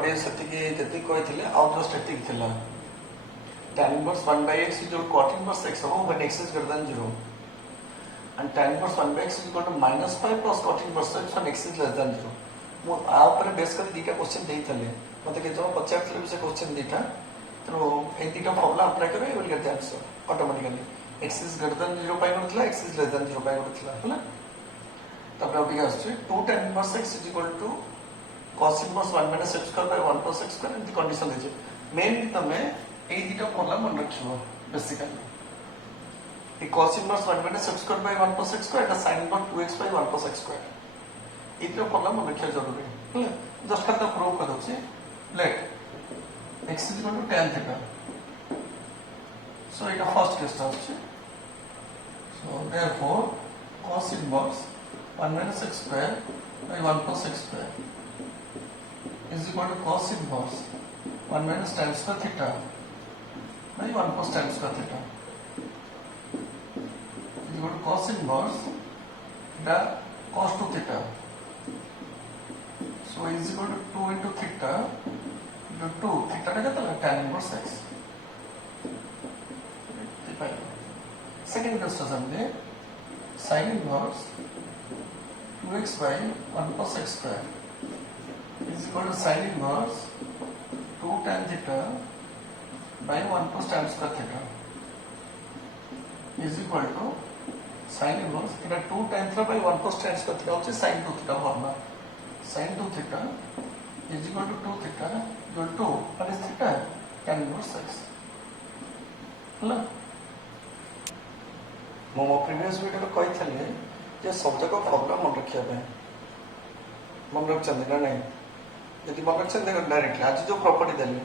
ଏପଟେ ସେତିକି ଯେତିକି କହିଥିଲେ ଆଉ ଜଷ୍ଟ ଏତିକି ଥିଲା tan inverse 1 by x is equal to cot inverse x ହେବ when x is greater than 0 and tan inverse 1 by x is equal to minus 5 plus cot inverse x when x is less than 0 ମୁଁ ଆ ଉପରେ ବେସ୍ କରି ଦୁଇଟା question ଦେଇଥିଲେ ମୋତେ କେତେ ଜଣ ପଚାରିଥିଲେ ବି ସେ କ୍ୱେଶ୍ଚିନ୍ ଦୁଇଟା ତେଣୁ ଏଇ ଦୁଇଟା ଫର୍ମୁଲା ଆପ୍ଲାଏ କରିବେ will get the answer automatically x is greater than 0 ପାଇଁ ଗୋଟେ ଥିଲା x is less than 0 ପାଇଁ ଗୋଟେ ଥିଲା ହେଲା ତାପରେ ଅବିକା ଆସୁଛି 2 tan inverse x is equal to cos inverse 1 minus x square by 1 plus x square ଏମିତି କଣ୍ଡିସନ୍ ଦେଇଛି ମେନଲି ତମେ ଏଇ ଦୁଇଟା ଫର୍ମୁଲା ମନେ ରଖିବ basically A cos inverse 1 minus x square by 1 plus x square ଏଟା sin inverse 2x by 1 plus x square ଏଇଥିର formula ମନେ ରଖିବା ଜରୁରୀ ହେଲା ଜଷ୍ଟ ଖାଲି ତାକୁ ପ୍ରୁଭ୍ କରିଦେଉଛି late x is equal to tan theta so ଏଇଟା ଫର୍ଷ୍ଟ କେସଟା ଅଛି so therefore cos inverse 1 minus x square by 1 plus x square is equal to cos inverse 1 minus tan square theta by 1 plus tan square theta is equal to cos inverse theta cos 2 theta so is equal to 2 into theta into 2 theta टा कितना tan inverse x second question में sin inverse 2x by 1 plus x square is equal to sin inverse 2 tan theta by 1 plus tan square theta is equal to sin inverse theta 2 tan theta by 1 plus tan square theta होचे sin 2 theta formula sin 2 theta is equal to 2 theta equal to what is theta tan inverse x ହେଲା ମୁଁ ମୋ previous ଭିଡ଼ିଓରେ କହିଥିଲି ଯେ ସବୁଯାକ formula ମନେ ରଖିବା ପାଇଁ ମନେ ରଖିଛନ୍ତି ନା ନାହିଁ ଯଦି ମନେ ରଖିଛନ୍ତି ଦେଖ ଡାଇରେକ୍ଟଲି ଆଜି ଯେଉଁ ପ୍ରପର୍ଟି ଦେଲି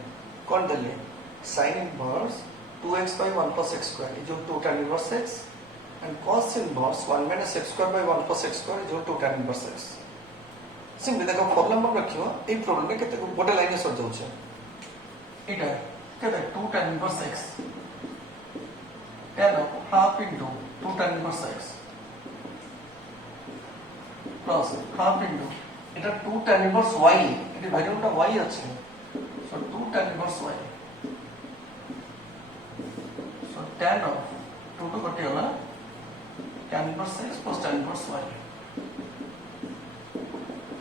କ'ଣ ଦେଲି sin inverse 2x by 1 plus x square is equal to 2 tan inverse x and cos inverse 1 minus x square by 1 plus x square is equal to 2 tan inverse x simply देखो formula मन रखियो a problem में केते गोटे line में sir जाउ छै एटा केते 2 tan inverse x tan half into 2 tan inverse x plus half into एटा 2 tan inverse y एटी वैल्यूटा y अछि सो 2 tan inverse y so tan of 2 to कटे होला tan inverse x plus tan inverse y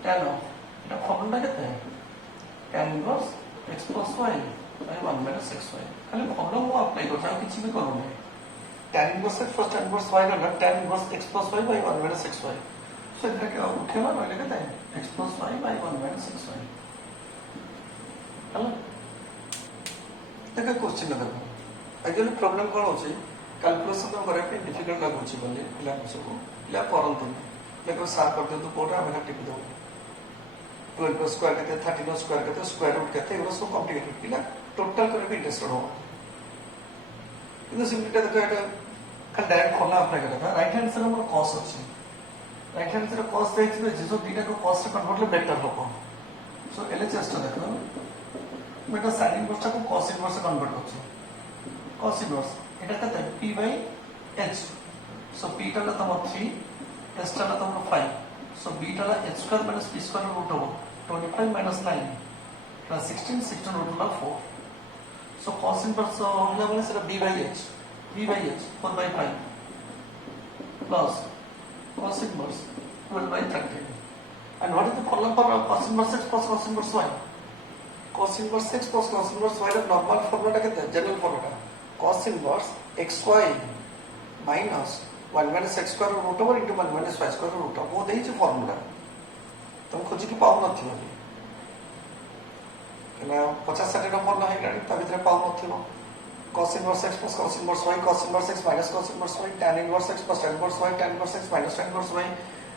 tan of এটা formula কেতে tan inverse x plus y by 1 minus xy খালি formula মু apply করছ আর কিছু भी করব না tan inverse x plus tan inverse y না tan inverse x plus y by 1 minus xy so এটা কি উঠেবা নইলে কেতে x plus y by 1 minus xy হলো দেখো কোশ্চেন দেখো एक्चुअली प्रॉब्लम कोन होची कैलकुलेशन करे पे डिफिकल्ट लागुची बोली पिला सब पिला परंतु देखो सार कर दे तो कोटा हम टिक दो 12 plus square कहते 13 square कहते square root कहते ये सब कॉम्प्लिकेटेड पिला टोटल करे भी इंटरेस्टेड हो इधर सिंपली देखो এটা খালি ডাইরেক্ট ফর্মুলা अप्लाई करता राइट हैंड साइड हमर cos আছে राइट हैंड साइड cos देखिबे जे जो दुटा को cos से कन्वर्ट ले बेटर होबो सो एलएचएस टा देखो बेटा sin इनवर्स को cos इनवर्स से कन्वर्ट करछ cos इनवर्स এটা কত p by h so p টা তো 3 s টা তো 5 so b टा h square minus p square root over 25 minus 9 plus 16 root over 4 so cos inverse होला बोले सेटा b by h 4 by 5 plus cos inverse 12 by 13 and what is the formula for cos inverse x plus cos inverse y cos inverse x plus cos inverse y ର normal formula ଟା କେତେ general formula cos inverse xy minus 1 minus x square root over into 1 minus y square root over वो देई छ formula तुम खोजी की पाउ नथियो कना 50 60 का फार्मूला है गाड़ी ता भीतर पाउ नथियो cos inverse x plus cos inverse y cos inverse x minus cos inverse y tan inverse x plus tan inverse y tan inverse x minus tan inverse y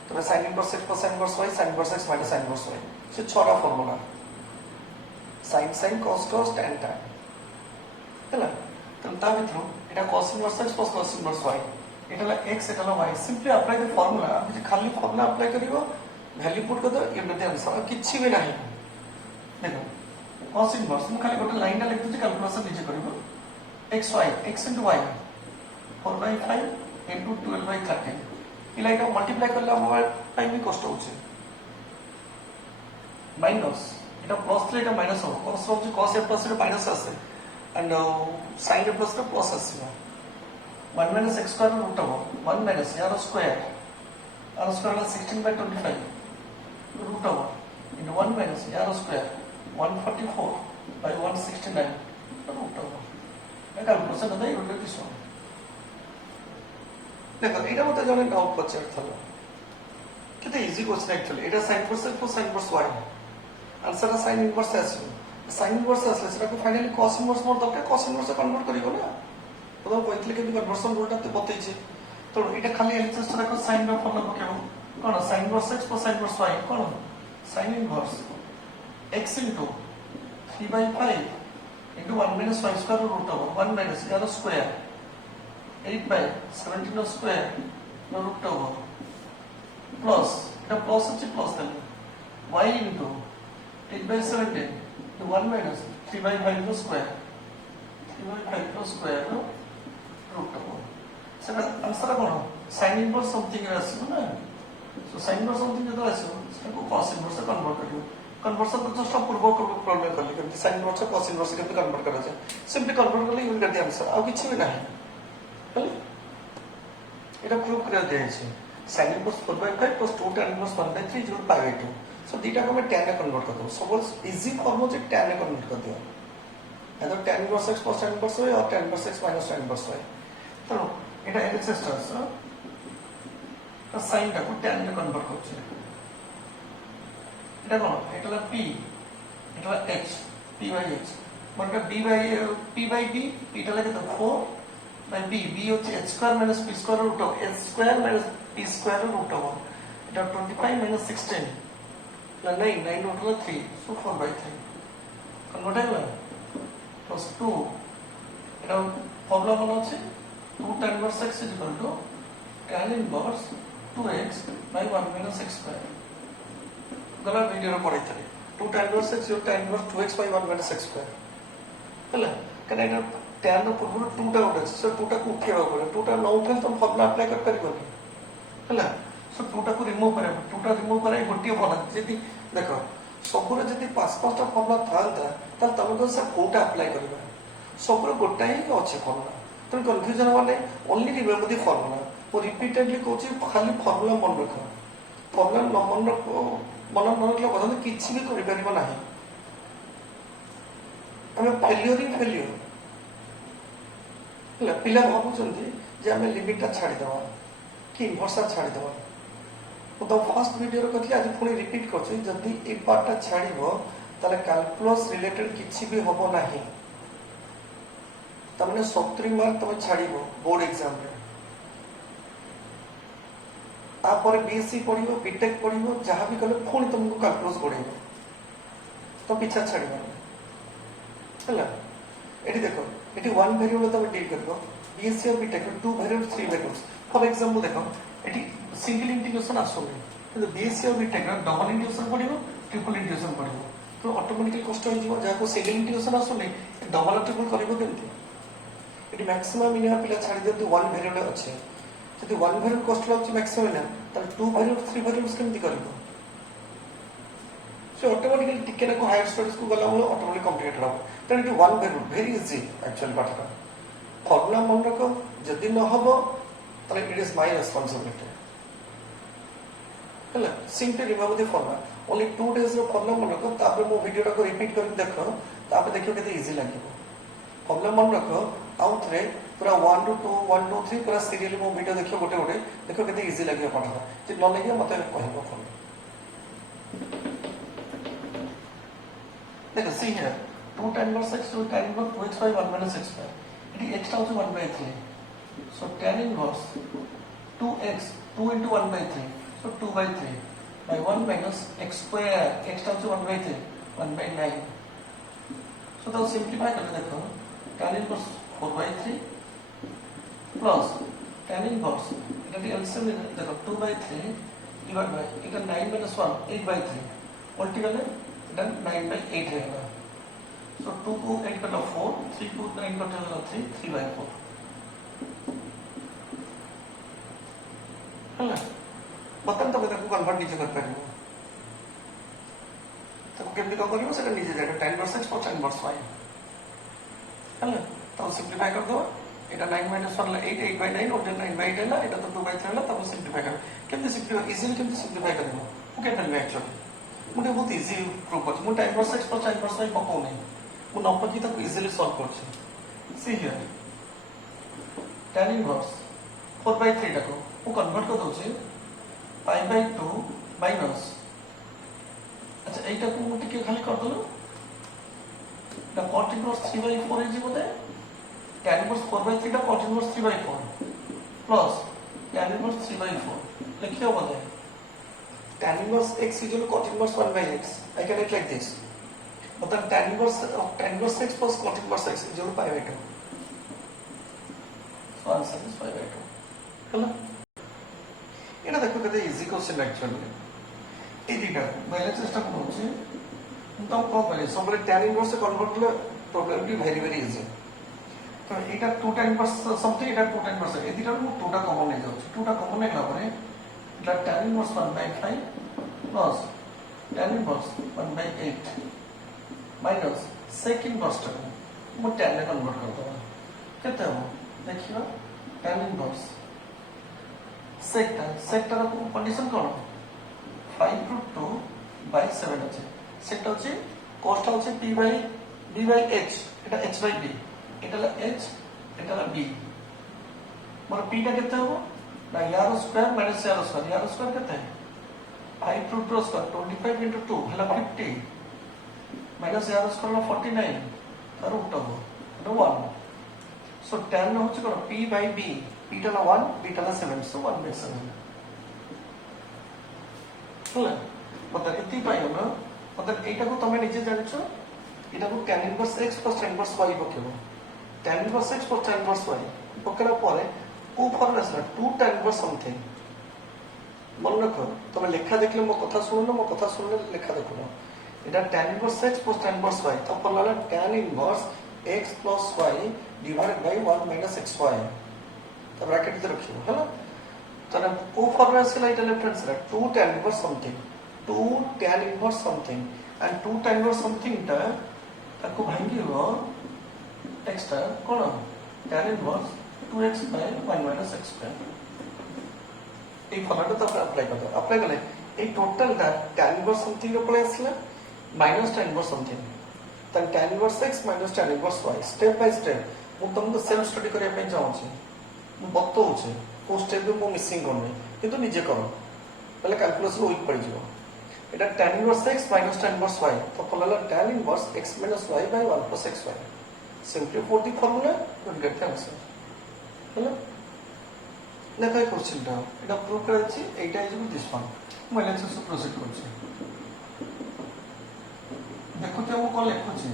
तो sin inverse x plus sin inverse y sin inverse x minus sin inverse y से छोटा formula sin cos tan ହେଲା तो ता भीतर एटा cos inverse x plus cos inverse y एटाला x एटाला y simply apply the formula जे खाली फार्मूला अप्लाई करिवो वैल्यू पुट कर दो ये बेटे आंसर किछि भी नहीं देखो cos इनवर्स मु खाली गोटे लाइन ला लिख दो कैलकुलेशन नीचे करिवो x y x into y 4 by 5 into 12 by 13 इला एटा मल्टीप्लाई करला मोबाइल टाइम भी कष्ट होचे माइनस এটা প্লাস 3 এটা মাইনাস হবে cos হচ্ছে cos a প্লাস এটা মাইনাস আছে and sin a প্লাস এটা প্লাস আসছে 1 minus x square root over 1 minus r square is 16/25 root over into 1 minus r square 144/169 root over I calculation of the this one দেখো এটা মধ্যে জানেন doubt করছে তাহলে কিন্তু ইজি কোশ্চেন অ্যাকচুয়ালি এটা sin inverse plus sin inverse y আনসারটা sin inverse আসবে sin inverse আসলে সেটাকে ফাইনালি cos inverse মোর দরকার cos inverse কনভার্ট করিব না প্রথম কইলে কিন্তু কনভার্সন রুলটাতে বতেইছে তো এটা খালি এলিসেসটা দেখো sin বা ফর্মুলা কেমন কোন sin inverse x plus sin inverse y কোন sin inverse x into 3/5 into 1 minus y square root over 1 minus r square 8/17 square root over plus এটা প্লাস হচ্ছে প্লাস দেন y into 8/17 into 1 minus 3/5 square 3/5 square root over সেটা answer কোন sin inverse something এর আসছে না so sin inverse something যেটা আসছে সেটাকে cos inverse কনভার্ট করিও কনভার্সন তো সব পূর্ব প্রবলেম করলে কিন্তু sin inverse cos inverse কিন্তু কনভার্ট করা যায় সিম্পলি কনভার্ট করলে you will get the answer আর কিছু না এটা প্রুভ করে দিয়েছে sin inverse 4/5 plus 2 tan inverse 1/3 is equal to pi/2 so দুইটা को मैं tan में कन्वर्ट कर दूं सपोज इजी फॉर्म हो tan में कन्वर्ट कर दिया either tan inverse x plus tan inverse y or tan inverse x minus tan inverse y চলো এটা এক্সেসটা আছে তো সাইনটা কো tan में कन्वर्ट করছে এটা কোন এটা হলো p এটা হলো h p/h মানে p/b এটা লাগে তো 4 by b b হচ্ছে h square minus p square root of h square minus p square root of এটা 25 minus 16 না 9 root of 3 so 4/3 কনভার্ট হলো plus 2 এটা ফর্মুলা বলা আছে 2 tan inverse x is equal to tan inverse 2x by 1 minus x square গলা ভিডিওর পরে থাকে 2 tan inverse x is tan inverse 2x by 1 minus x square হলো কারণ এটা tan ର ପୂର୍ବରୁ 2 ଟା ଉଠେ ସୋ 2 ଟାକୁ ଉଠେଇବା ପରେ 2 ଟା ନ ଉଠେଇଲେ ତମ ଫର୍ମୁଲା ଆପ୍ଲାଏ କରିପାରିବନି ହେଲା ସୋ 2 ଟାକୁ ରିମୁଭ କରିବା 2 ଟା ରିମୁଭ କରିବା ଗୋଟିଏ ଫର୍ମୁଲା ଯଦି ଦେଖ ସବୁରେ ଯଦି 5-5ଟା ଫର୍ମୁଲା ଥାନ୍ତା ତାହେଲେ ତମେ ତ ସାର୍ କୋଉଟା ଆପ୍ଲାଏ କରିବା ସବୁରେ ଗୋଟାଏ ହିଁ ଅଛି ଫର୍ମୁଲା ତେଣୁ କନଫ୍ୟୁଜନ ହବ ନାହିଁ ଓନ୍ଲି ରିମେମ୍ବର ଦି ଫର୍ମୁଲା ମୁଁ ରିପିଟେଡଲି କହୁଛି ଖାଲି ଫର୍ମୁଲା ମନେ ରଖ ଫର୍ମୁଲା ନ ମନେ ରଖିଲେ କଥା କିଛି ବି କରିପାରିବ ନାହିଁ ଆମେ ଫେଲିଓର ହେଲା ପିଲା ଭାବୁଛନ୍ତି ଯେ ଆମେ ଲିମିଟଟା ଛାଡ଼ିଦେବା କି ଇନଭର୍ସଟା ଛାଡ଼ିଦେବା ମୁଁ ତ ଫାର୍ଷ୍ଟ ଭିଡ଼ିଓରେ କହିଥିଲି ଆଜି ପୁଣି ରିପିଟ୍ କରୁଛି ଯଦି ଏ ପାର୍ଟଟା ଛାଡ଼ିବ ତାହେଲେ କାଲକୁଲସ୍ ରିଲେଟେଡ୍ କିଛି ବି ହେବ ନାହିଁ ତାମାନେ 70 ମାର୍କ ତମେ ଛାଡ଼ିବ ବୋର୍ଡ ଏକ୍ଜାମରେ ତାପରେ ବିଏସସି ପଢିବ ବିଟେକ୍ ପଢିବ ଯାହା ବି କଲେ ପୁଣି ତମକୁ କାଲକୁଲସ୍ ପଢେଇବ ତ ପିଛା ଛାଡ଼ିବନି ହେଲା ଏଠି ଦେଖ এটি ওয়ান ভেরিয়েবল তবে ডিল করব বিএসসি আর BTech two variable three variables for example দেখো এটি সিঙ্গেল ইন্টিগ্রেশন আসলে কিন্তু বিএসসি আর বিটেক ডবল ইন্টিগ্রেশন পড়িব ট্রিপল ইন্টিগ্রেশন পড়িব তো অটোমেটিক্যালি কষ্ট হয়ে যাব যাহাকে সিঙ্গেল ইন্টিগ্রেশন আসলে ডবল আর ট্রিপল করিব কেমতি এটি ম্যাক্সিমাম মিনিমাম পিলা ছাড়ি দিতে ওয়ান ভেরিয়েবল আছে যদি ওয়ান ভেরিয়েবল কষ্ট লাগুଛି ম্যাক্সিমাম না তাহলে টু ভেরিয়েবল থ্রি ভেরিয়েবলস কেমতি করিব So automatically टिके ना को हायर स्टडीज को गला हम ऑटोमेटिक कॉम्प्लिकेटेड हो then it one very easy actually पाठटा फॉर्मूला मन रखो जदी न हबो तले इट इज माय रेस्पोंसिबिलिटी हला simply remember the formula only 2 days रो फॉर्मूला मन रखो तापर मो वीडियोटा को रिपीट कर देखो तापर देखियो केते इजी लागिबो फॉर्मूला मन रखो आउट रे पूरा 1 to 2 1 to 3 पूरा सीरियली मो वीडियो देखियो गोटे गोटे देखो केते इजी लागियो पाठटा जे न लागियो मते कहबो कोन देखो see here 2 tan inverse x 2 tan inverse 2x by 1 minus x square it is x also 1/3 so tan inverse 2x 2 into 1/3 so 2/3 by 1 minus x square x also 1/3 1/9 so तो सिंपलीफाई कर देखो tan inverse 4/3 plus tan inverse এটা কি LCM देखो 2/3 divided by এটা 9 minus 1 8/3 altogether then 9/8 रहेगा so 2 को 8 का 4 3 को 9 का 3 3/4 है ना बटन तो देखो कन्वर्ट नीचे कर पाएंगे ତାକୁ କେମିତି କ'ଣ କରିବ ସେଇଟା ନିଜେ ଜାଣିବ tan inverse x plus tan inverse y ହେଲା ତାକୁ ସିମ୍ପ୍ଲିଫାଏ କରିଦେବା এটা 9 minus 1 ହେଲା 8 8 by 9 और 9 by 8 ହେଲା এটা ତ 2 by 3 ହେଲା ତାକୁ ସିମ୍ପ୍ଲିଫାଏ କରିବ କେମିତି ସିମ୍ପ୍ଲିଫାଏ ଇଜିଲି କେମିତି ସିମ୍ପ୍ଲିଫାଏ କରିବ ମୁଁ କେମିତି ଜାଣିବି ଆକ୍ଚୁଆଲି ମୁଁ ଟିକେ ବହୁତ ଇଜି ପ୍ରୁଭ୍ କରୁଛି ମୁଁ tan inverse x plus tan inverse y ପକଉନି ମୁଁ ନ ପକେଇ ତାକୁ ଇଜିଲି ସଲ୍ଭ କରୁଛି C here tan inverse 4 by 3 ଟାକୁ ମୁଁ କନଭର୍ଟ କରିଦଉଛି pi by 2 minus अच्छा এইটাକୁ ମୁଁ ଟିକେ ଖାଲି କରିଦେଲୁ এটা cot inverse 3 by 4 ହେଇଯିବ ବୋଧେ tan inverse 4 by 3 ଟା cot inverse 3 by 4 plus tan inverse 3 by 4 लिखियो बोधे tan inverse x is equal to cot inverse 1 by x I can write like this मतलब tan inverse x plus cot inverse x is equal to pi by 2 so answer is pi by 2 ହେଲା এটা দেখো কত easy question actually এই দিটা বাইরে চেষ্টা করছি তো কম বলে সবরে tan inverse কনভার্ট করলে problem be very very easy তো এটা 2 tan inverse समथिंग এটা 2 tan inverse এই দিটার মু 2টা কমন নিয়ে যাচ্ছি 2টা কমন নেলা পরে এটা tan inverse 1 by 5 plus tan inverse 1 by 8 minus sec inverse টা মু tan রে কনভার্ট कर दबा কেতে হবে देखियो tan inverse sec টা कंडीशन কোন 5√2 by 7 আছে সেটা হচ্ছে cosটা হচ্ছে p by b by h এটা h by b এটা হলো h এটা হলো b মানে p টা কেতে হবে না यार स्क्वायर माइनस यार स्क्वायर केते है 5√2 स्क्वायर 25 into 2 हला 50 माइनस यार स्क्वायर हला 49 तार उल्टा हो तो 1 सो tan হচ্ছে কোন p by b p টা হলো 1 b টা হলো 7 so 1 by 7 হলো मतलब इतनी पाई हम मतलब এইটাকু তুমি নিজে জানছো এটাকু tan inverse x plus tan inverse y পকেবো tan inverse x plus tan inverse y পকেলা পরে কো ফর্মুলা আছে 2 tan inverse समथिंग মনে রাখো তুমি লেখা দেখলে মো কথা শুনলো মো কথা শুনলে লেখা দেখো না এটা tan inverse x plus tan inverse y তো formula tan inverse x plus y divided by 1 minus xy তো ব্র্যাকেট ভিতরে রাখিও হলো তাহলে কো ফর্মুলা ছিল এটা left hand side 2 tan inverse something 2 tan inverse something and 2 tan inverse something টা তাকু ভাঙিব x টা কোন tan inverse 2x by 1 minus x square এই ফর্মুলাটা তো অ্যাপ্লাই করতে অ্যাপ্লাই করলে এই টোটালটা tan inverse something এর উপরে আসলে minus tan inverse something তাহলে tan inverse x minus tan inverse y step by step ମୁଁ ତମକୁ ସେଲ୍ଫ ଷ୍ଟଡି କରିବା ପାଇଁ ଚାହୁଁଛି ମୁଁ ବତଉଛି କୋଉ ଷ୍ଟେପ ମୁଁ ମିସିଂ କରୁନି କିନ୍ତୁ ନିଜେ କର ତାହେଲେ କ୍ୟାଲକୁଲେସନ ୱିକ୍ ପଡ଼ିଯିବ এটা tan inverse x minus tan inverse y তো formula tan inverse x minus y by 1 plus xy simply put the formula you will get the answer হলো দেখো এই কোশ্চেনটা এটা প্রুভ করেছি এইটা ইজ দিস ওয়ান ମୁଁ এলএসএস প্রসিড করছি দেখো তো ମୁଁ কোন লেখুছি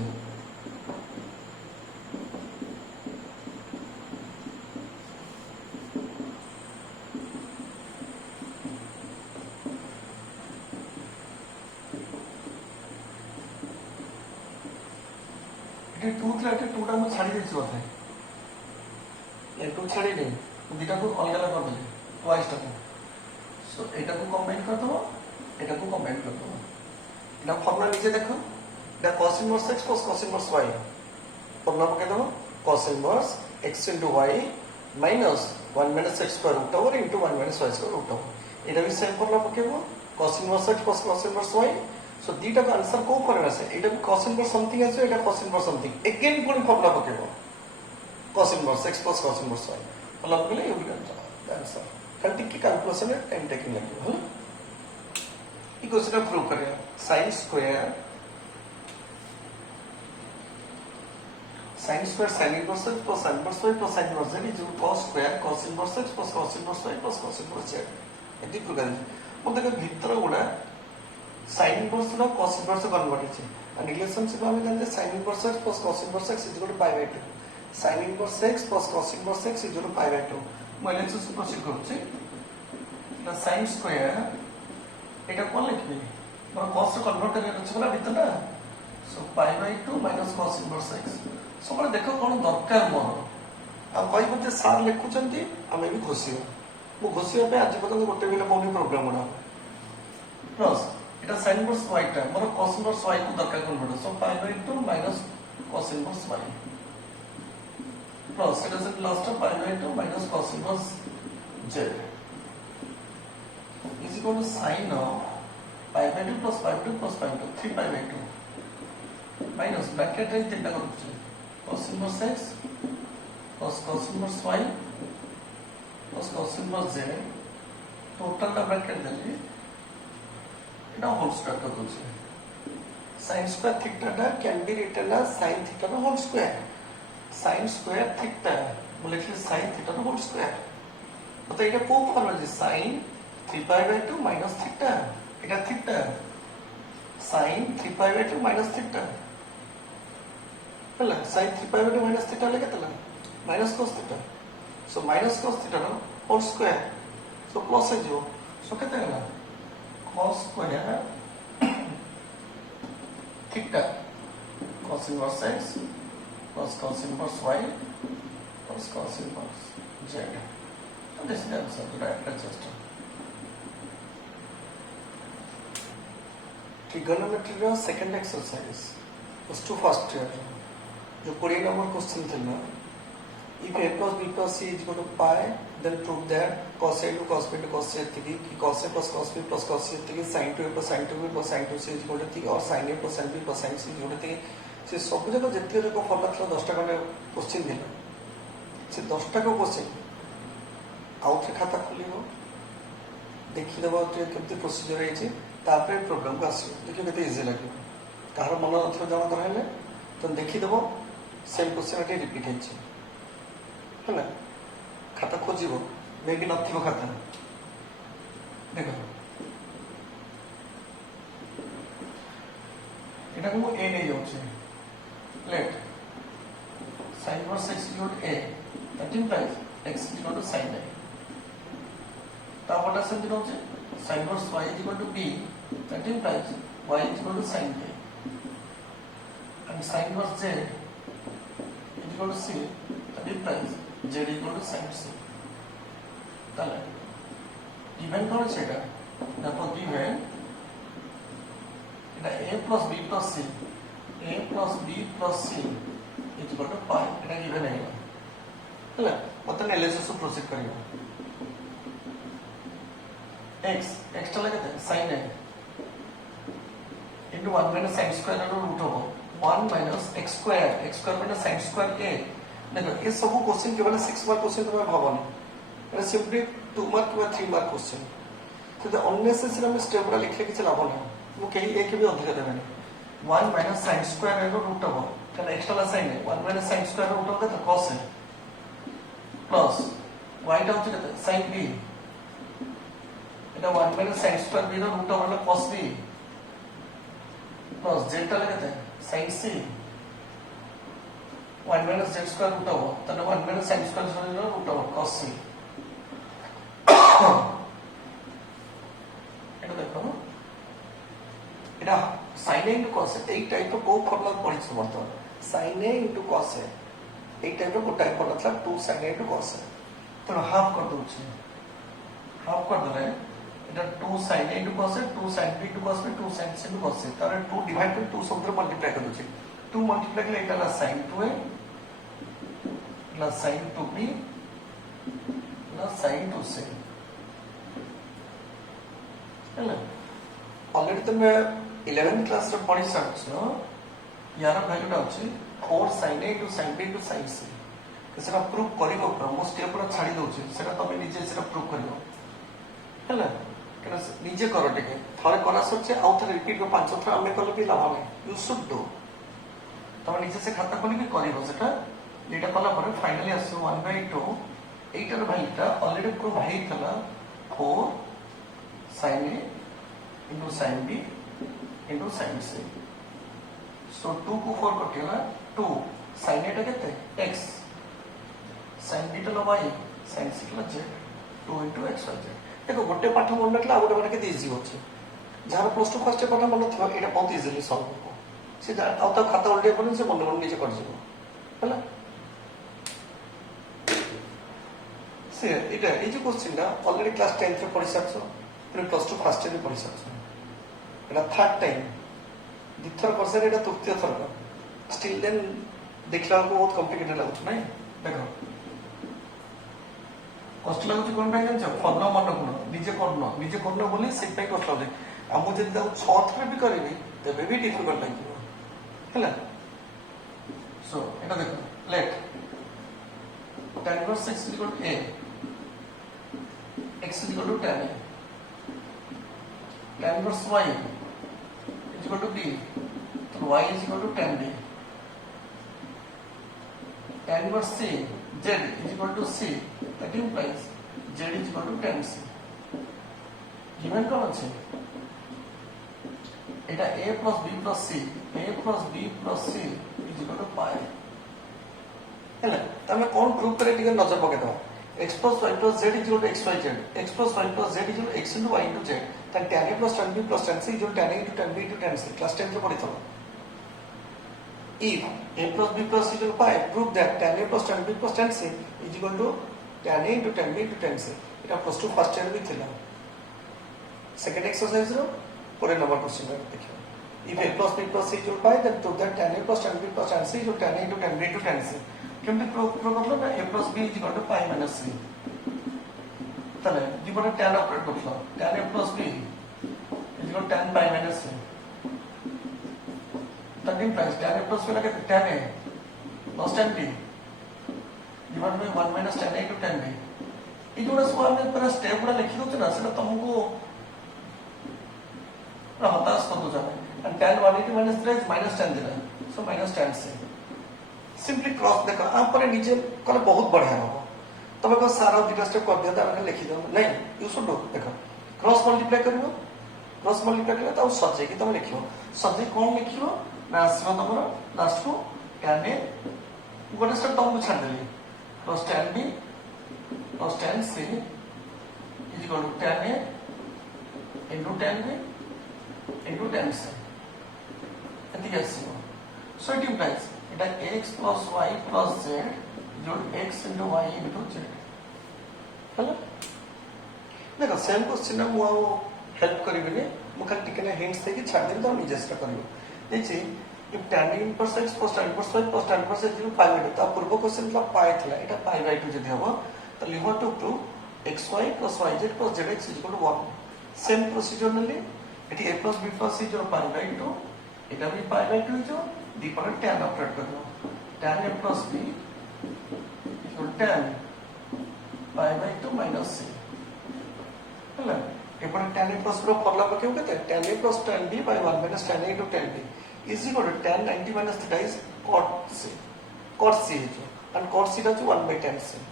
ये 2 ଥିଲା ଏଠି 2ଟା ମୁଁ ଛାଡି ଦେଇଛି ବୋଧେ ଏ 2 ଛାଡି ଦେଇ ଦୁଇଟାକୁ ଅଲଗା ଅଲଗା କରିଦେଲି ଟ୍ୱାଇସ୍ ଟାକୁ ସୋ ଏଟାକୁ କମ୍ବାଇନ୍ କରିଦେବ ଏଟାକୁ କମ୍ବାଇନ୍ କରିଦେବ এটা ফর্মুলা নিজে দেখো এটা cos inverse x plus cos inverse y formula পকে দেব cos inverse x into y minus 1 minus x square root over into 1 minus y square root over এটা भी सेम ফর্মুলা পকেব cos inverse x plus cos inverse y so দুইটা answer को formula আছে এটা cos inverse something আছে এটা cos inverse something again কোন ফর্মুলা পকেব cos inverse x plus cos inverse y formula পকেলে ইউ গেট দ্য आंसर খালি টিকে ক্যালকুলেশন এর টাইম টেকিং লাগিব হলো এই কোশ্চেনটা প্রুভ করিয়া sin square sin inverse x plus sin inverse y plus sin inverse z is equal to cos square cos inverse x plus cos inverse y plus cos inverse z এটি prove করেছি মধ্যে ভিতর গুড়া sin inverse ର cos inverse convert হচ্ছে আর relationship আমি জানি sin inverse x plus cos inverse x is equal to pi by 2 sin inverse x plus cos inverse x is equal to pi by 2 ମୁଁ ELSS proceed করছি এটা sin square এটা কোন লিখবি মানে cos রে কনভার্ট করে আছে বলা ভিতরটা so pi by 2 minus cos inverse x সবরে দেখো কোন দরকার মোর আর কই বলতে স্যার লিখুচନ୍ତି আমি भी खुशी ମୁଁ खुशी হবে আজ পর্যন্ত ଗୋଟେ ବି ଲେখুনি ପ୍ରୋବ୍ଲେମ ଗୁଡ଼ା ପ୍ଲସ୍ এটা sin ইনভার্স y টা মোর cos ইনভার্স y কো দরকার convert so pi by 2 minus cos inverse y plus এটা যে প্লাসটা pi by 2 minus cos inverse z is equal to sin of pi by 2 plus pi by 2 plus pi by 2 3 pi by 2 minus bracket রে তিনটা করছে cos inverse x plus cos inverse y plus cos inverse z টোটালটা bracket দিলে এটা whole square করছে sin square theta টা can be written as sin theta the whole square sin square theta বলে কি sin theta the whole square তো এটা কোন ফর্মুলা যে sin 3 pi by 2 minus theta এটা theta sin 3 pi by 2 minus theta ହେଲା sin 3 pi by 2 minus theta লেখা তাহলে minus cos theta so minus cos theta no whole square so plus है जो so कहते हैं ना cos square theta cos inverse x plus cos inverse y plus cos inverse z so this is the answer to that adjustment trigonometry का second exercise was to first year जो 20 number question थे ना if a plus b plus c is equal to pi then prove that cos a to cos b to cos c थी कि cos a plus cos b plus cos c थी sin 2a plus sin 2b plus sin 2c is equal to थी और sin a plus sin b plus sin c is equal to थी से सब जगह जितने जगह फॉर्मूला था 10 टा का क्वेश्चन दिला से 10 टा का क्वेश्चन आउट खाता खोलियो देखि दबा जे केमती प्रोसीजर है जे तापर प्रोग्राम को आसियो देखियो केते इजी लागियो कहार मन नथियो जमा करले तो देखि दबो सेम क्वेश्चन एटे रिपीट हेछि हैला खाता खोजिबो मेबी नथिबो खाता देखो এটা को a नै जाउछे late sin inverse x equal to a that implies x is equal to sin a तापटा सेम दिनोचे sin inverse y is equal to b that implies y is equal to sin a and sin inverse z is equal to c that implies z is equal to sin c তাহলে given কোন সেটা দেখো given এটা a plus b plus c a plus b plus c is equal to pi এটা given है ହେଲା ମତେ analysis proceed करियो x टा लगे sin a into 1 minus sin square रो रूट हो 1 minus x square minus sin square a देखो ये सब क्वेश्चन केवल 6 मार्क क्वेश्चन तुम्हें भावना এটা सिंपली 2 मार्क বা 3 मार्क क्वेश्चन तो अननेसेसरी हम स्टेप रा लिखले किछ लाभ नहीं वो कहीं एक भी अधिक देबे नहीं 1 minus sin square रो रूट हो তাহলে एक्स्ट्रा ला sin है 1 minus sin square रो रूट हो तो cos है प्लस y টা হচ্ছে কত sin b এটা 1 minus sin square b रो रूट হলো cos b प्लस z টা লাগে sin c 1 minus z square root हो তাহলে 1 minus sin square रो रूट हो cos c এটা দেখো এটা sin a into cos a এই টাইপের কোন ফর্মুলা পড়িছো বর্তমান sin a into cos a এই টাইপের কোন টাইপ ফর্মুলা था 2 sin a into cos a তো হাফ कर দউছি হাফ कर দিলে এটা 2 sin a into cos a 2 sin b into cos b 2 sin c into cos a তাহলে 2 ডিভাইড করে 2 সব ধরে মাল্টিপ্লাই করে দউছি 2 মাল্টিপ্লাই করলে এটা হলো sin 2a plus sin 2b plus sin 2c ହେଲା ऑलरेडी तो मैं 11th क्लास रे पढ़ी सारछो यार वैल्यूटा अछि 4 sin a into sin b into sin c सेटा प्रूफ करिवो प्रमो स्टेप रा छाडी दउछि सेटा तमे निजे सेटा प्रूफ करिवो ହେଲା केना निजे करो टिके थरे करा सचे आउ थरे रिपीट को 5 थरा हमने करले भी लाभ नहीं यू शुड डू तमे निजे से खाता खोली भी करिवो सेटा एटा कला पर फाइनली आसो 1/2 एटार वैल्यूटा already proof हेइतला 4 sin a into sin b into sin c so 2 को 4 कटिला 2 sin a टा केते x sin b टा y sin c टा z 2 into x y z देखो गोटे पाठ मन रखला गोटे पाठ केते इजी होचे जहार प्लस 2 फर्स्ट पाठ मन थवा एटा बहुत इजीली सॉल्व हो से आउ त खाता उल्टे पन से मन मन नीचे कर जिवो हला से एटा ए जे क्वेश्चन दा ऑलरेडी क्लास 10 रे पढ़ि सारछो फिर प्लस 2 फर्स्ट रे पढ़ि सारछो এটা থার্ড টাইম দ্বিতীয় করছে এটা তৃতীয় থর স্টিল দেন ଦେଖିଲା ବେଳକୁ ବହୁତ କମ୍ପ୍ଲିକେଟେଡ୍ ଲାଗୁଛି ନାଇଁ ଦେଖ କଷ୍ଟ ଲାଗୁଛି କ'ଣ ପାଇଁ ଜାଣିଛ ଫର୍ଣ୍ଣ ମନ ଗୁଣ ନିଜେ କରୁନ ବୋଲି ସେଥିପାଇଁ କଷ୍ଟ ଲାଗୁଛି ଆଉ ମୁଁ ଯଦି ତାକୁ 6 ଥର ବି କରିବି ତେବେ ବି ଡିଫିକଲ୍ଟ ଲାଗିବ ହେଲା ସୋ ଏଟା ଦେଖ late tan inverse x is equal to a x is equal to tan a tan inverse y is equal to b so y is equal to tan b tan inverse c z is equal to c that implies z is equal to tan c given কোন আছে এটা a plus b plus c is equal to pi ହେଲା ଆମେ କ'ଣ prove କରିବା ଟିକେ ନଜର ପକେଇଦେବା x plus y plus z is equal to xyz x plus y plus z is equal to x into y into z then tan a plus tan b plus tan c is equal to tan a into tan b into tan c class 10 ରେ ପଢିଥିବ if a plus b plus c is equal to pi prove that tan a plus tan b plus tan c is equal to tan a into tan b into tan c এটা plus 2 first year ବି ଥିଲା second exercise ର 40 number question ରେ ଦେଖିବା if a plus b plus c is equal to pi then prove that tan a plus tan b plus tan c is equal to tan a into tan b into tan c କେମିତି prove କରିଲ ନା a plus b is equal to pi minus c ତାହେଲେ ଜୀବନ tan operate କରୁଥିଲ tan a plus b is equal to tan pi minus c that implies tan a plus b like tan a plus tan b divided by 1 minus tan a into tan b ये जोड़ा सब हमने पूरा step पूरा लिखी दो ना सेटा तुमको पूरा हताश कर दो जाने and tan 180 minus 3 is minus tan देना so minus tan c simply cross देखो आप पर नीचे कल बहुत बढ़िया हो तब को सारा दुटा स्टेप कर दिया था मैंने लिखी दो नहीं यू शुड डू देखो क्रॉस मल्टीप्लाई करियो क्रॉस मल्टीप्लाई करले तो सजे की तुम लिखियो सजे कोन लिखियो ना आसो तमरो लास्ट को tan a गोटे स्टेप तुमको छाड़ देली plus tan b plus tan c is equal to tan a into tan b into tan c एतिक आसीबो सो इट इंप्लाइज এটা x plus y plus z जोड़ x into y into z ହେଲା देखो same question मु आ help करिबिनी मु खाली टिके ना हिंट्स देकी छाड़ देन तो निजे से करियो देखि if tan inverse x plus tan inverse y plus tan inverse z = pi by 2 ता पूर्व क्वेश्चन ला पाई थला एटा pi by 2 जदि हबो तो you have to prove xy plus yz plus zx is equal to 1 same procedure नली एटी a plus b plus c जो pi by 2 एटा भी pi by 2 जो दीपर tan ऑपरेट कर दो tan a plus b equal tan pi by 2 minus c ହେଲା एपर tan a plus रो फॉर्मूला पकेउ केते tan a plus tan b by 1 minus tan a into tan b is equal to tan 90 minus theta is cot c है जो and cot c दा 1 by tan c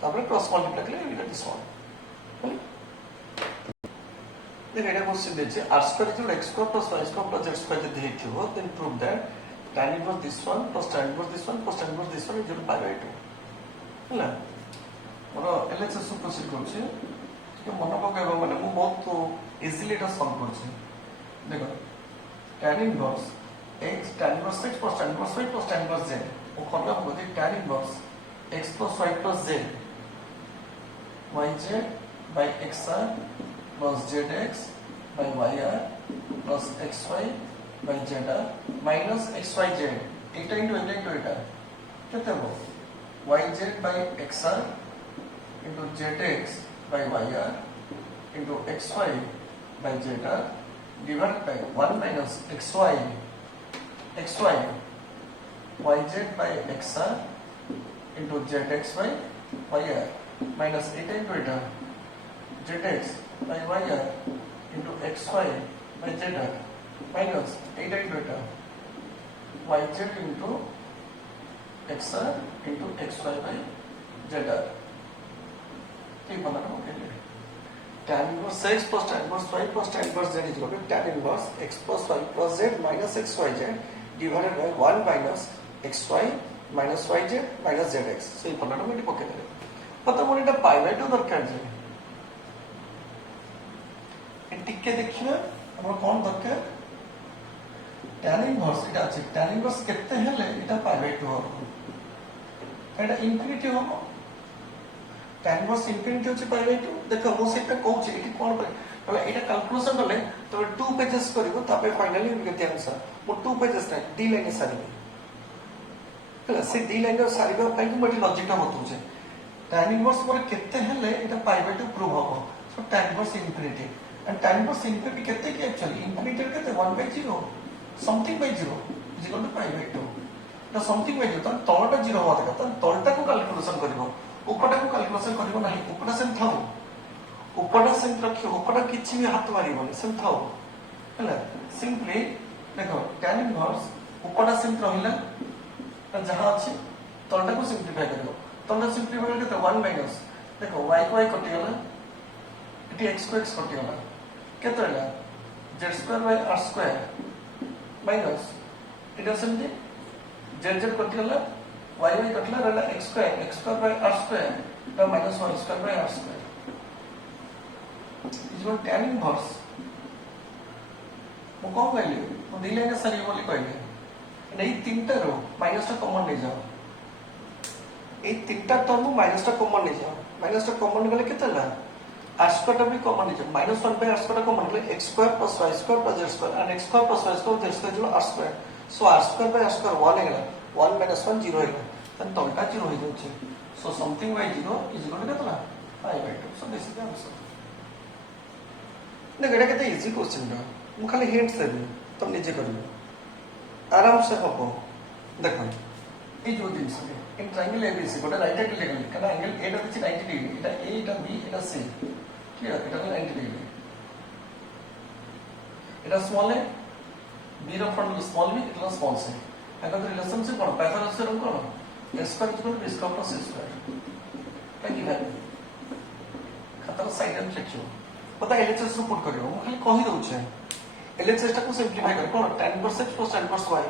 तापर cross multiply करले it is solve then Etah question देचे r square is equal to x square plus y square plus z square जदि हेथिबो then prove that tan inverse this one plus tan inverse this one plus tan inverse this one is equal to pi by 2 ହେଲା ମୋର LHS proceed करछि कि मन पकेबो माने मु बहुत easily एटा solve करछि देखो tan inverse x tan inverse x plus tan inverse y plus tan inverse z ओ करला होती tan inverse x plus y plus z yz by xr plus zx by yr plus xy by zr minus xyz eta into eta केते हो yz by xr into zx by yr into xy by zr divided by 1 minus xy yz by xr into zx by yr minus eta into eta zx by yr into xy by zr minus eta into eta yz into xr into xy by zr ठीक बना ना okay tan inverse x plus tan inverse y plus tan inverse z is equal to tan inverse x plus y plus z minus xyz divided by 1 minus xy minus yz minus zx so ये बना ना मैं पके दे पता मोर एटा pi by 2 दरकार जे ए टिके देखियो हमर कोन दरकार tan inverse एटा अछि tan inverse केते हेले एटा पाई बाय 2 हो एटा इनफिनिटी हो tan inverse infinity होची pi by 2 देखो मो सेटा कहूची एटी कोन पर তাহলে এটা ক্যালকুলেশন করলে তবে 2 পেজেস করিব তারপরে finally will get the answer মো 2 পেজেস না ডি লাইনে সারিবে ହେଲା ସେ ଦି ଲାଇନର ସାରିବା ପାଇଁ ମୁଁ ଏଠି ଲଜିକଟା ବତାଉଛି tan inverse ପରେ କେତେ ହେଲେ ଏଟା ପାଇବାଟ ପ୍ରୁଭ ହବ show tan inverse infinity and tan inverse infinity କେତେ କି actually infinity କେତେ 1/0 something by 0 is equal to pi by 2 ତ something by 0 ତ ତଳଟା 0 ହବା ଦରକାର ତ ତଳଟାକୁ କ୍ୟାଲକୁଲେସନ କରିବ ଉପରଟାକୁ କ୍ୟାଲକୁଲେସନ କରିବ ନାହିଁ ଉପରଟା ସେମିତି ଥାଉ ଉପରଟା ସେମିତି ରଖିବ ଉପରଟା କିଛି ବି ହାତ ମାରିବନି ସେମିତି ଥାଉ ହେଲା ସିମ୍ପଲି ଦେଖ tan inverse ଉପରଟା ସେମିତି ରହିଲା जहाँ अच्छी तलटा को सिंप्लीफाई करियो तलटा सिंप्लीफाई करके 1 माइनस देखो y को y कटि गला इटी x को x कटि गला केते रहला z² r² माइनस इटा सेमती z कटि गला y कटला रहला x² r² ता minus y² r² is one tan inverse मो को कहली मो दिले ने सरी बोली कहली এই তিনটা রো মাইনাসটা কমন নিয়ে যাও এই তিনটা টার্ম মাইনাসটা কমন নিয়ে যাও মাইনাসটা কমন গেলে কেতে হলা r স্কয়ারটা भी কমন নিয়ে যাও -1/r স্কয়ারটা কমন গেলে x² + y² + z² and x² + y² z² হলো r square so r square by r square 1 হয়ে গেল 1 - 1 0 হয়ে গেল তাহলে তলটা 0 হয়ে যাচ্ছে সো समथिंग বাই 0 ইজ ইকুয়াল টু কত না π/2 so this is the answer দেখো এটা কত ইজি কোশ্চেনটা ମୁଁ ଖାଲି ହିଣ୍ଟস ଦେବି ତମେ ନିଜେ କରିବ आराम से हम देखो ये जो दिन से इन ट्रायंगल एबीसी गोटे राइट एंगल लेगल कना एंगल एटा दिछि 90 डिग्री एटा ए एटा बी एटा सी क्लियर एटा 90 डिग्री एटा स्मॉल है बी रो फ्रंट स्मॉल बी एटा स्मॉल से अगर रिलेशनशिप कोन पाइथागोरस थ्योरम कोन s square equal to b square plus c square काकी है खतर साइड एंड लिखियो पता एलएचएस पुट करियो हम खाली कहि दउ छै LHS टा को सिंप्लीफाई कर कोन tan inverse x plus tan inverse y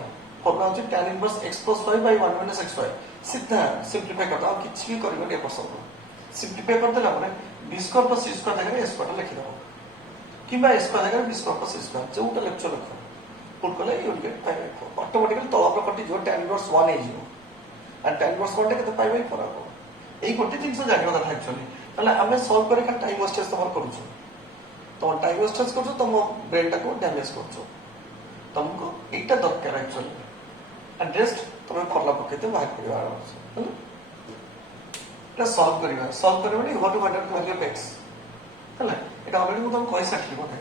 formula होची tan inverse x plus y by 1 minus xy सीधा सिंप्लीफाई करता हूं किछि भी करबो ए परसेंट सिंप्लीफाई कर देला माने b square plus c square जगह a स्क्वायर लिखि दबो किबा a स्क्वायर जगह b square plus c square जोटा लेक्चर लिख पुट करले you get pi by 4 automatically तळ प्रॉपर्टी जो tan inverse 1 हे जिवो and tan inverse 1 टा केते pi by 4 आबो एई गोटे जिंस जानिबा दरकार एक्चुअली तले हमें सॉल्व करे का टाइम वेस्टेज तमर करूछु तुम टाइम वेस्टेज कर तुम ब्रेन को डैमेज कर तुमको एटा दरकार एक्चुअली एंड रेस्ट तुम फॉर्मुला पकेते बाहर करियो आराम से एटा सॉल्व करबा नी what water to value of x हला एटा ऑलरेडी तुम कहि सकली बोले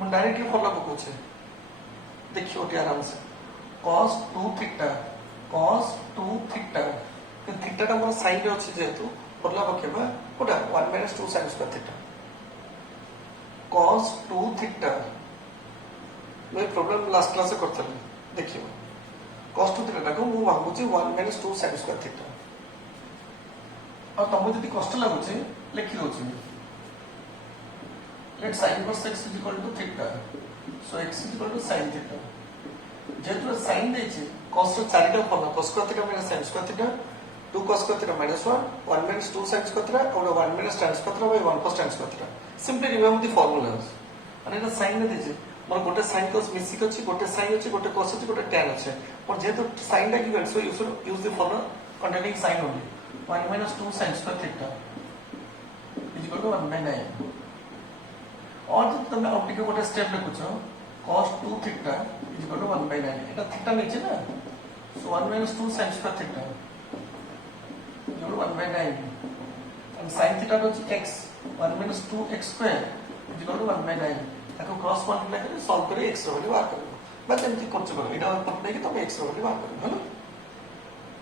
मन डायरेक्टली फॉर्मुला पकोछे देखियो टी आराम से cos 2 थीटा थीटा टा मोर साइन रे अछि जेतु फॉर्मुला पकेबा कोटा 1 - 2 sin square theta cos 2 theta मैं प्रॉब्लम लास्ट क्लास से करथले देखियो cos 2 थीटा को मु भाबुची 1 - 2 sin स्क्वायर थीटा और तमु जति कष्ट लागुची लिखि दोची let sin inverse x = theta so x = sin theta जेतु sin देछि cos रो चारिटा formula cos square theta - sin square theta 2 cos square theta minus 1 1 minus 2 sin square theta और 1 minus tan square theta by 1 plus tan square theta simply remember the formulas and এটা sin ने दीजिए मोर गोटे sin cos मिसिक अछि गोटे sin अछि गोटे cos अछि गोटे tan अछि और जेतु sin ला given so you should use the formula containing sin only 1 minus 2 sin square theta is equal to 1/9 और जब तुम अब के गोटे step लिखुछो cos 2 theta is equal to 1/9 এটা थीटा नीचे ना सो 1 minus 2 sin square theta 1/9 and sin theta is x 1 minus 2x square is equal to 1/9 ताको क्रॉस मल्टीप्लाई करके सॉल्व करे x रो वैल्यू बाहर करो बस एमती करछ करो एटा ऊपर नै कि तमे x रो वैल्यू बाहर करो हलो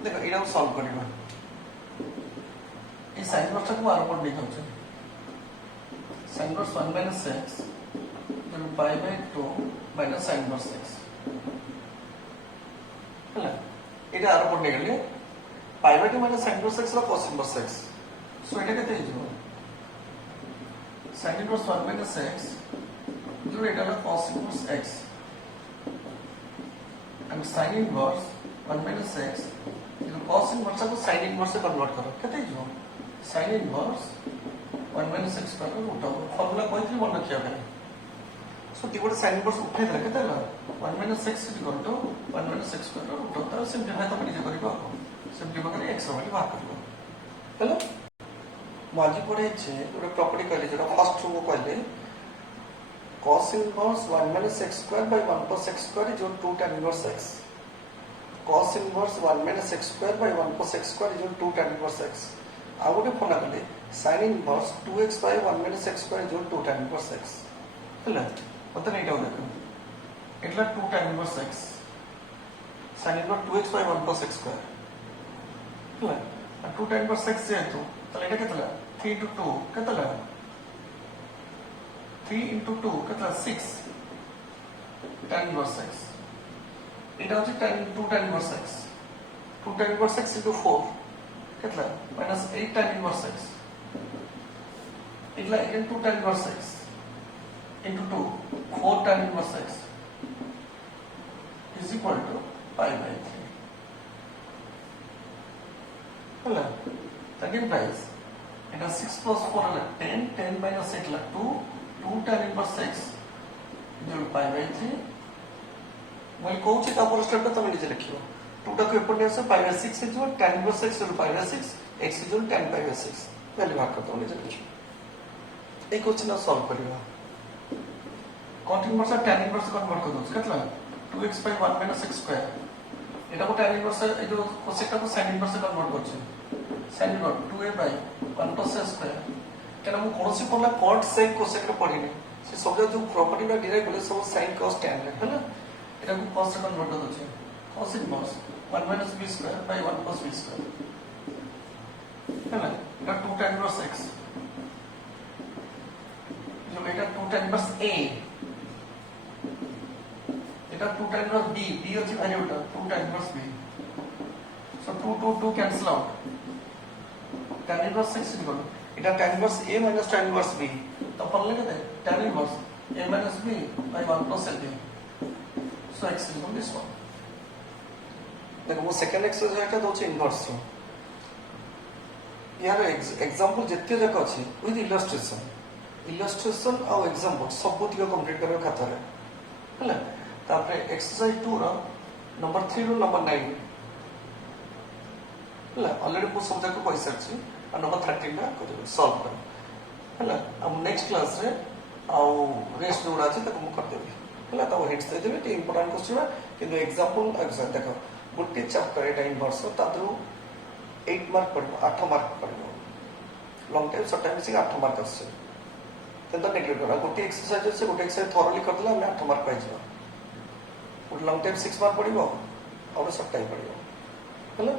देखो एटा सॉल्व करबा ए sin इनवर्स को आर पर लिखौ छ sin inverse 1 minus x then pi by 2 minus sin inverse x हला एटा आर पर निकले pi by 2 minus sin inverse x cos inverse x so এটা কত হইছো sin inverse 1 minus x जो এটা হলো cos inverse x and sin inverse 1 minus x जो cos inverse को sin inverse से कन्वर्ट करो कत हइছো sin inverse 1 minus x का रूट ऑफ फार्मूला कोई थी मन रखिया है सो टिबोड sin inverse उठाई दला कत हला 1 minus x = 1 minus x का रूट ऑफ तो सिंपलीफाई तो निजे करिबो सिंपलीफाई करे x वैल्यू बाहर करबो हेलो आज पढ़े गोटे प्रॉपर्टी कहली जो फर्स्ट को कहले cos inverse 1 minus x square by 1 plus x square is equal to 2 tan inverse x. Cos inverse 1 minus x square by 1 plus x square is equal to 2 tan inverse x. ଆଉ ଗୋଟେ phone କଲେ sin inverse 2x by 1 minus x square is equal to 2 tan inverse x. ହେଲା ବର୍ତ୍ତମାନ ଏଇଟା ଦେଖନ୍ତୁ ଏଇଟା 2 tan inverse x sin inverse 2x by 1 plus x square. ହେଲା 2 tan inverse x ଯେହେତୁ ତାହେଲେ ଏଇଟା କେତେ ହେଲା 3 into 2 କେତେ ହେଲା 3 into 2 कितना 6 tan inverse x এটা হচ্ছে tan 2 tan inverse x 2 tan inverse x into 4 कितना minus 8 tan inverse x इगला again 2 tan inverse x into 2 4 tan inverse x is equal to pi by 3 ହେଲା second price এটা 6 plus 4 ହେଲା 10 10 minus 8 ହେଲା 2 2 tan inverse x equal to pi by 3 मैं कहूँ तापर step तुम निजे लिख 2 टाक एपटे आस pi by 6 हो tan inverse x equal to pi by 6 x equal to tan pi by 6 value बाहर करता हूँ निजे लिख एक क्वेश्चन सॉल्व करवा cot inverse tan inverse convert कर दो कितना 2x by 1 minus x square এটা को tan inverse ए जो कोसेक को sin inverse कन्वर्ट करछे sin inverse 2a by 1 plus a square क्या हम कौन सी पढ़ला cot sec cosec रे पढ़िनी से सब जो प्रॉपर्टी ना डिराइव बोले सब sin cos tan है ना এটা को cos से कन्वर्ट कर दो cos inverse 1 minus b square by 1 plus b square है ना এটা 2 tan inverse x जो এটা 2 tan inverse a এটা 2 tan inverse b b হচ্ছে ভ্যারিয়েবলটা 2 tan inverse b so 2 2 2 cancel out tan inverse x equal এটা tan inverse a minus tan inverse b तो अपन लिख दे tan inverse a minus b by 1 plus a b so x is equal to this one देखो वो second exercise का दोचे inverse रो यार example जत्ते जक अछि विथ इलस्ट्रेशन और एग्जांपल सब तिक कंप्लीट करबे खाता रे हला तापरे एक्सरसाइज 2 रो नंबर 3 रो नंबर 9 हला ऑलरेडी को सब जाक कहि सरछि और नंबर 13 ना करबे सॉल्व कर हला अब नेक्स्ट क्लास रे आ रेस्ट जोड़ा अछि तक हम कर देबे हला त हिंट्स दे देबे टी इंपोर्टेंट क्वेश्चन किंतु एग्जांपल एग्जाम देखो गोटे चैप्टर एटा इनवर्स तादरो 8 मार्क पड़ो 8 मार्क पड़ो लॉन्ग टाइम शॉर्ट टाइम से 8 मार्क आछे तंत नेग्लेक्ट करा गोटे एक्सरसाइज से गोटे एक्सरसाइज थॉरली कर दिला हम 8 मार्क पाइ जबा लॉन्ग टाइम 6 मार्क पड़िबो और शॉर्ट टाइम पड़िबो हला